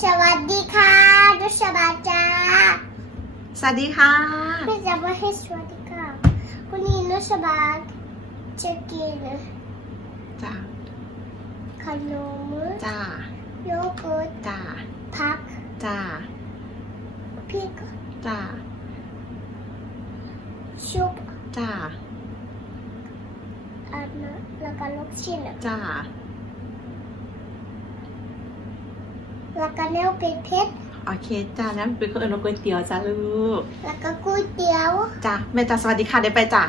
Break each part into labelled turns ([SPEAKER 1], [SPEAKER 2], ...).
[SPEAKER 1] สวัสดีค่ะดุษบาจ้า
[SPEAKER 2] สวัสดีค่ะ
[SPEAKER 1] ไม่จะมาให้สวัสดีค่ะวันนี้นุษบาจะกิน
[SPEAKER 2] จ้า
[SPEAKER 1] ขนม
[SPEAKER 2] จ้า
[SPEAKER 1] โยเกิร์ต
[SPEAKER 2] จ้า
[SPEAKER 1] ผัก
[SPEAKER 2] จ้า
[SPEAKER 1] พริก
[SPEAKER 2] จ้า
[SPEAKER 1] ซุป
[SPEAKER 2] จ้า
[SPEAKER 1] อันนั้นแล้วก็ลูกชิ้น
[SPEAKER 2] จ้า
[SPEAKER 1] แล้วก็เนื้อเป็ดเผ็ด
[SPEAKER 2] โอเคจ้านั้นเป็นคนเอิญก๋วยเตี๋ยวจ้าลูก
[SPEAKER 1] แล้วก็ก๋วยเตี๋ยว
[SPEAKER 2] จ้าแม่จ้าสวัสดีค่ะได้ไปจ้า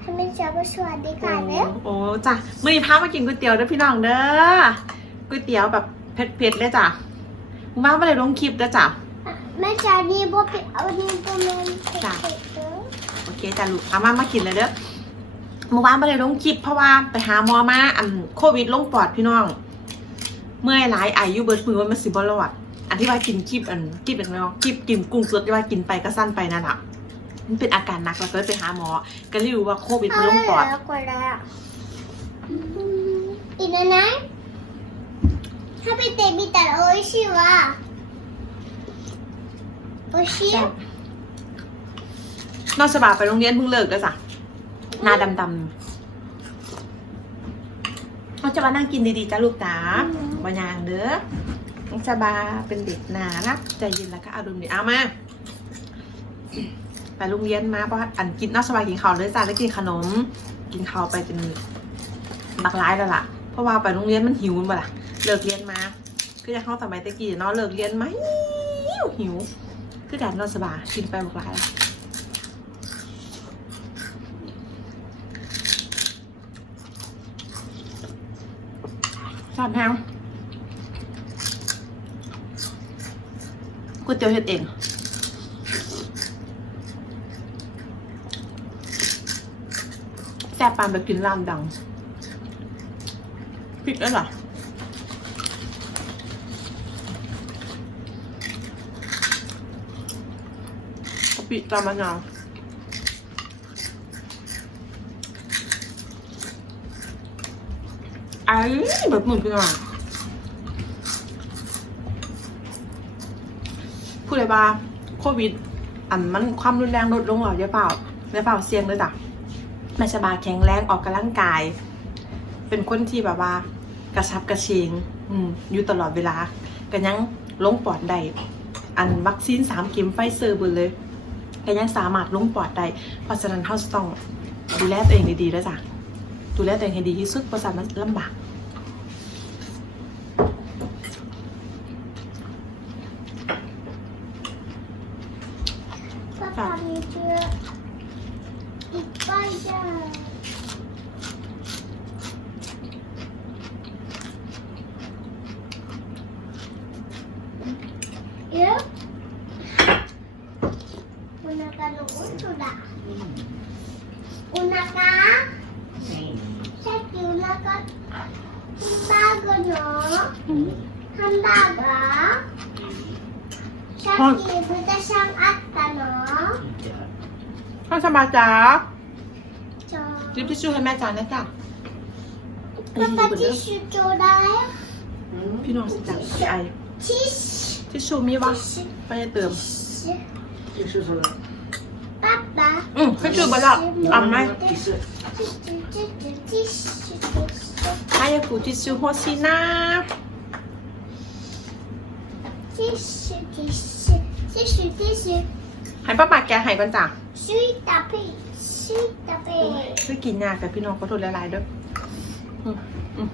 [SPEAKER 1] ให้แม่จะมาสวัสดีค่ะเนย
[SPEAKER 2] โอ้จ้ามื่อนี้พามากินก๋วยเตี๋ยวเด้อพี่น้องเด้อก๋วยเตี๋ยวแบบเผ็ดๆเลยจ้ามึงมาไม่ได้ลงคลิปเด้อจ้า
[SPEAKER 1] แม่จะนี่บ่ไปเอานี่บ่แม่นเผ็ด
[SPEAKER 2] จ้ะ
[SPEAKER 1] ๆเด้อ
[SPEAKER 2] โอเคจ้าลูกเอามามากินเลยเด้อเมื่อวานไม่ได้ลงคลิปเพราะว่าไปหาหมอมาอันโควิดลงปอดพี่น้อง เมื่อยหลายอายุเบิดมือว่ามันสิบ่รอดอันที่ว่ากินคลิปอันคลิปเป็นไงวะคลิปกินกุ้งสดที่ว่ากินไปก็สั้นไปนั่นแหละมันเป็นอาการหนักแล้วก็เลยไปหาหมอ ก็เลยรู้ว่าโควิดมันลงปอด
[SPEAKER 1] แล้วก็แล้วอีนั่นนะถ้าไปเตะมีแต่โอ้ยชิวะโอ้ยชิ
[SPEAKER 2] จ้ะนอกสบายไปโรงเรียนเพิ่งเลิกแล้วจ้ะหน้าดำๆนอก จากว่านั่งกินดีๆจ้าลูกจ๋าบางอย่างเด้อน้องสบายเป็นเด็กน่ารักใจเย็นแล้วก็อารมณ์ดีเอามาไปโรงเรียนมาเพราะว่าอันกินนอกสบายกินข้าวเลยจ้าแล้วกินขนม กินข้าวไปจนบักร้ายแล้วล่ะ เพราะว่าไปโรงเรียนมันหิวมันบ่ล่ะเลิกเรียนมาคือจะเข้าสมัยตะกี้เนาะเลิกเรียนไหมหิวหิวคือการนอนสบายกินไปบักร้ายแล้ว อบแพงก๋วยเตี๋ยวเฮ็ดเองแซ่บปานไปกินร้านดังพริกแล้วเหรอปิดตามมะนาว ไอ้แบบหมุนขึ้นมาพูดเลยว่าโควิด อันมันความรุนแรงลดลงหรอเยอะเปล่าเยอะเปล่าเสี่ยงเลยจ้ะไม่สบายแข็งแรงออกกำลังกาย เป็นคนที่แบบว่า กระชับกระเชงอืมอยู่ตลอดเวลาก็ยังลงปอดได้อันวัคซีนสามเข็มไฟเซอร์เบุเลยก็ยังสามารถลงปอดได้เพราะฉะนั้นเราจะต้องดูแลตัวเองดีๆด้วยจ้ะ ดูแลตัวเองให้ดีที่สุดเพราะฉะนั้นลำบาก
[SPEAKER 1] ก็ทำนี่เชื่ออีกป้ายจ้าเดี๋ 요 한다가 샤키 부대상 아따노
[SPEAKER 2] ข้าวสบายจ๋า
[SPEAKER 1] 저
[SPEAKER 2] จิบทิชชู่ให้แม่จ้านะจ๊ะ
[SPEAKER 1] 아빠 티슈 줘라요
[SPEAKER 2] พี่น้องสิจัาพี่ไอ
[SPEAKER 1] 티슈
[SPEAKER 2] ทิชชู่มีวะไปเติม
[SPEAKER 3] 티슈 ทิ
[SPEAKER 1] ชชู่เท่าไหร่ 아빠
[SPEAKER 2] อืมทิชชู่บลาอ่ำไหม
[SPEAKER 3] 티슈
[SPEAKER 1] 티슈 티슈 티슈 티슈 ชชู่ทิชชู่ทิชชู่
[SPEAKER 2] 还有补ทิชชู่หัวซีนะ
[SPEAKER 1] ทิชชู่ทิชชู่ทิชชู่ทิชชู่
[SPEAKER 2] ให้ป้าปากแกะให้ก่อนจ้ะ
[SPEAKER 1] ชุยตาเปชุยตาเป
[SPEAKER 2] ช่วยกินยากแต่พี่น้องก็ทนละลายด้วยอืมอืม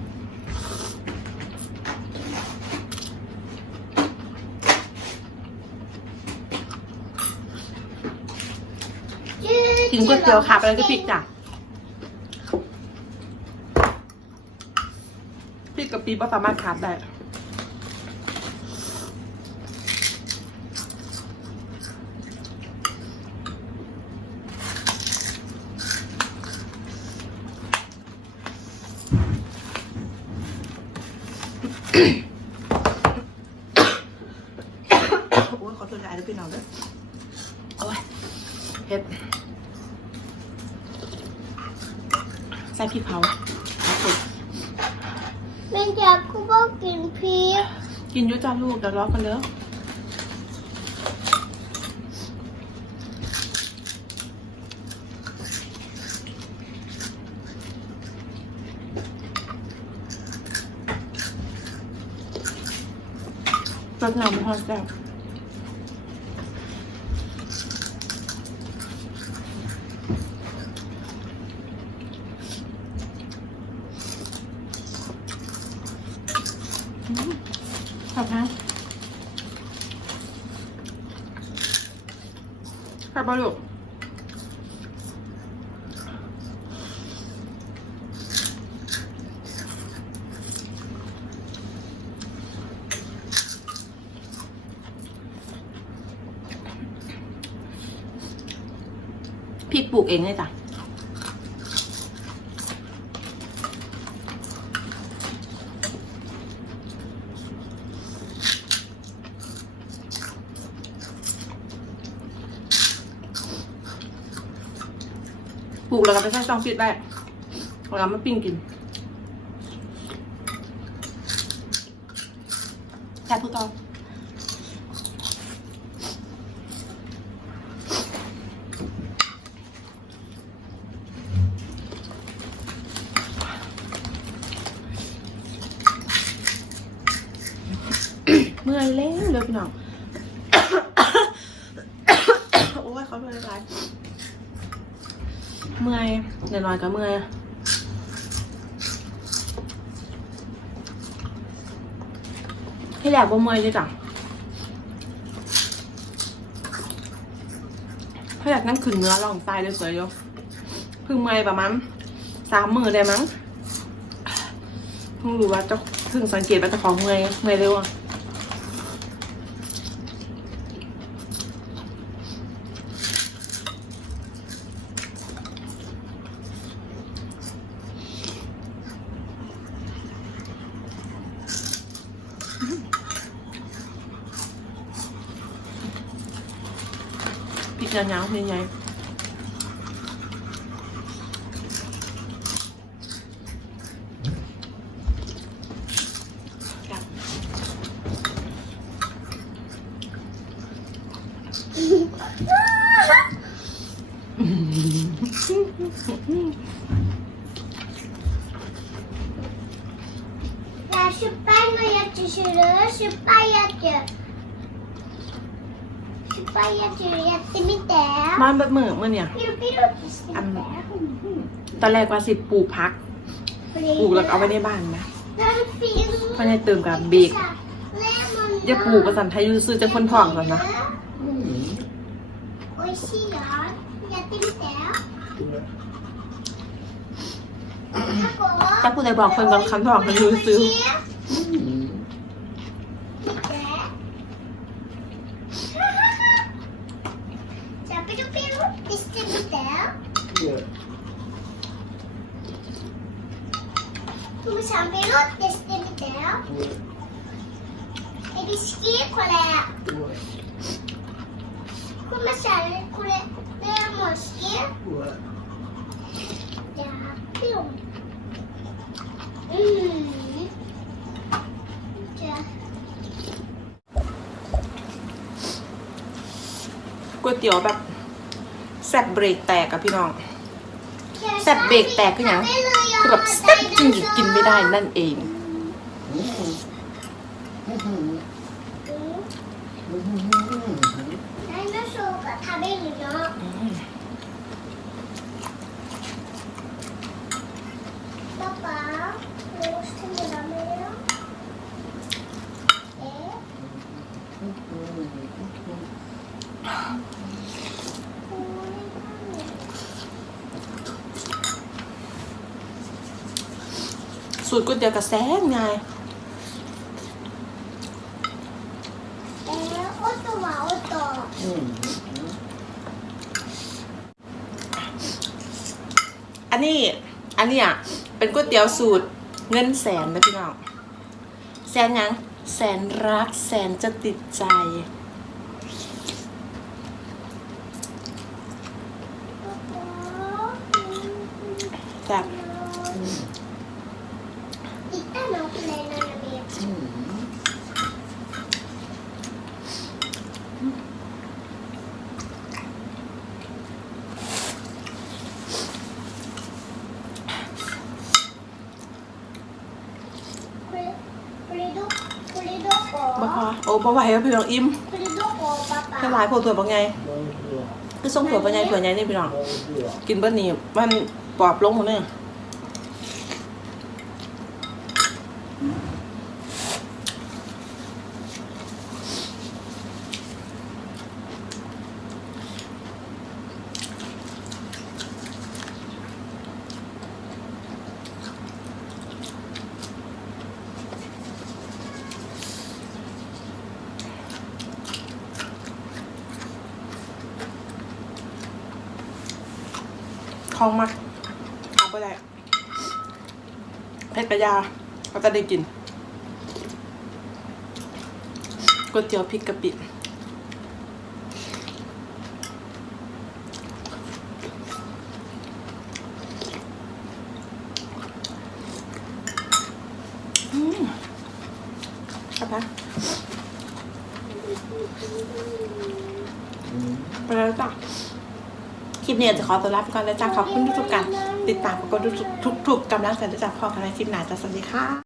[SPEAKER 2] กินก๋วยเตี๋ยวขาไปแล้วก็พริกจ้ะ พริกกับปีก็สามารถขาดได้โอ้ยขอโทษใจแล้วพี่น้องด้วยโอ้ยเผ็ดใส่พริกเผาครับผม
[SPEAKER 1] แม่อยา กิน
[SPEAKER 2] ยุจ้าลูกเดี๋ยวรอกันเด้อรสน้ำมันทอดแซ่บ ขอบคุณขอบคุณลูกพริกปลูกเองเลยจ้ะ ปลูกแล้วก็ไปใส่ซองฟิตได้เรามาปิ้งกินแค่พูดต่อเมื่อยเล่นเลยพี่น้องโอ้ยเขาเป็นอะไร เมื่อยเดี๋ยวน้อยก็เมื่อยที่แรกบ่เมื่อยเลยจ้ะถ้าอยากนั่งขึ้นเนื้อลองตายเลยสวยอยู่เพิ่งเมื่อยประมาณสามมือได้มั้งเพิ่งรู้ว่าเจะเพิ่งสังเกตว่าเจะของเมื่อยเมื่อยเร็วอะ พริกยาวๆใหญ่ๆ
[SPEAKER 1] Ya şu paylaşıyor şunu, şu paylaşıyor. Şu paylaşıyor, yattı bir de.
[SPEAKER 2] บ้านเบิดมือเมื่อเนี่ย
[SPEAKER 1] Piru piru işte bir de.
[SPEAKER 2] ตอนแรกว่าสิปลูกพักปลูกแล้วก็เอาไว้ในบ้านนะ
[SPEAKER 1] Ben film.
[SPEAKER 2] เพราะในเติมกับเบรก
[SPEAKER 1] Lemon.
[SPEAKER 2] อย่าปลูกภาษาไทยซื้อจะคนท้องก่อนนะ
[SPEAKER 1] Oyshiyor. Yattı bir de.
[SPEAKER 2] ถ้าผู้ใดบอกคนกับคำท้องเขาอยู่ซื้อ
[SPEAKER 1] Piru
[SPEAKER 2] ก๋วยเตี๋ยวแบบแซ่บเบรกแตกอะพี่น้อง แซ่บเบรกแตกคือหยังคือแบบแซ่บจริงๆกินไม่ได้นั่นเอง
[SPEAKER 1] ไดโนเสาร์ก็ทำได้หรือะ 빠빠, 이거 스탠드 라면이요? 네.
[SPEAKER 2] สูตรก๋วยเตี๋ยวกับแซ่บไง
[SPEAKER 1] 네, 오토와 오토.
[SPEAKER 2] อันนี้ อันเนี้ย เป็นก๋วยเตี๋ยวสูตรเงินแสนนะพี่น้องแสนยังแสนรักแสนจะติดใจแซ่บ โอ้บ่ไหวแล้พี่น้องอิ่ม
[SPEAKER 1] เป็
[SPEAKER 2] นหลายโพดถั่วป็นไงคือส้มถั่วป็นไงถั่วใหนี่พี่น้องกินเบิ้นี่มันปอบลงหมดเลย คล่องมากขาไปได้เพชรกระยาก็จะได้กินก๋วยเตี๋ยวพริกกะปิอืมครับนะไปแล้วจ้ะ ค ลิปนี้จะขอตัวลาไปก่อนแล้วจ้าขอบคุณทุกการติดตามแล้วก็ทุกๆทุกกำลังใจจากพ่อกันในคลิปหนาจ้าสวัสดีค่ะ